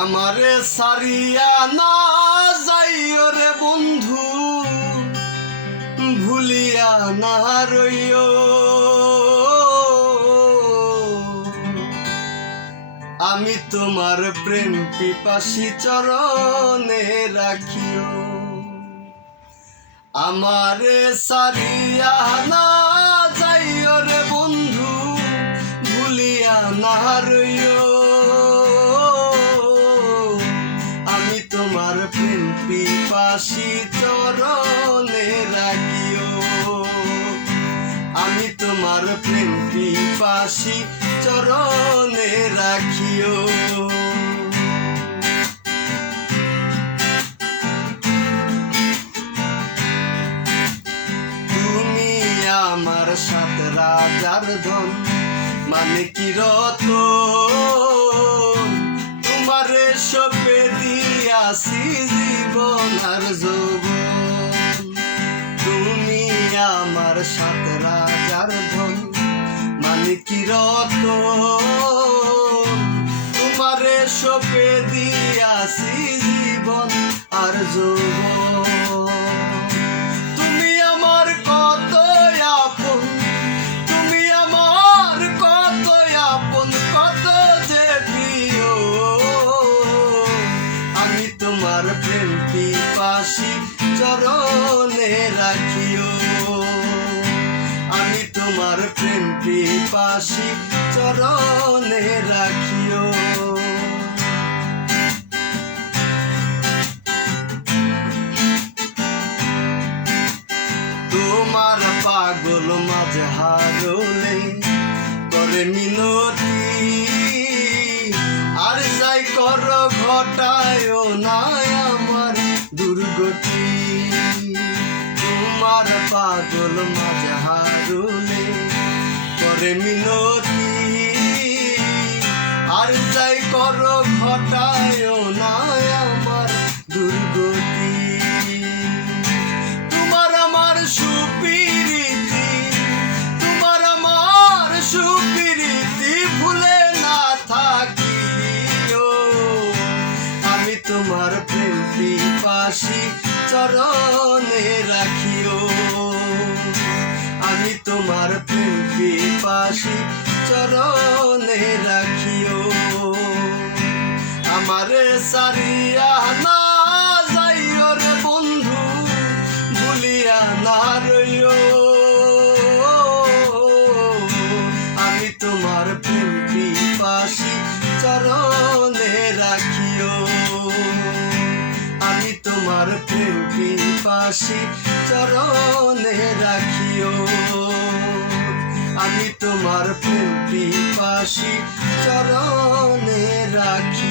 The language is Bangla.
আমারে সারিয়া না যাইও রে বন্ধু, ভুলিয়া না রইও। আমি তোমার প্রেম পিপাসী চরণে রাখিও। আমারে সারিয়া না যাইও রে বন্ধু, ভুলিয়া না রইও। আমি তোমার প্রেম পিপাসী চরণে রাখিও। আমি তোমার প্রেম পিপাসী চরণে রাখিও। তুমি আমার সাত রাজার ধন, মানে কি রতন, তোমারে সপে দিয়াছি জীবন আর যৌবন। তুমি আমার সাত রাজার ধন, মানে কি রতন, তোমারে সপে দিয়াছি জীবন আর যৌবন। তুমি আমার কত আপন, তুমি আমার কত আপন, কত যে প্রিয়। আমি তোমার প্রেম পিপাসী চরণে রাখিও। আমি তোমার প্রেম পিপাসী চরণে রাখিও। তোমার পাগল মাঝে হারলে করে মিনতি, আর যাই কর ঘটায় না আমার দুর্গতি। তোমার পাগল মাঝে হারলে করে মিনতি, আর যাই কর ঘটায় না আমার দুর্গতি। তোমার আমার সুপিরিতি, তোমার আমার সুপিরিতি ভুলে না থাকিও। আমি তোমার প্রেম পিপাসী চরণে রাখিও। আমি তোমার প্রেম পিপাসী চরণে রাখিও। আমারে সারিয়া না যাইও রে বন্ধু, ভুলিয়া না রইও। আমি তোমার প্রেম পিপাসী চরণে রাখিও। আমি তোমার প্রেম পিপাসী চরণে রাখিও। আমি তোমার প্রেম পিপাসী চরণে রাখিও।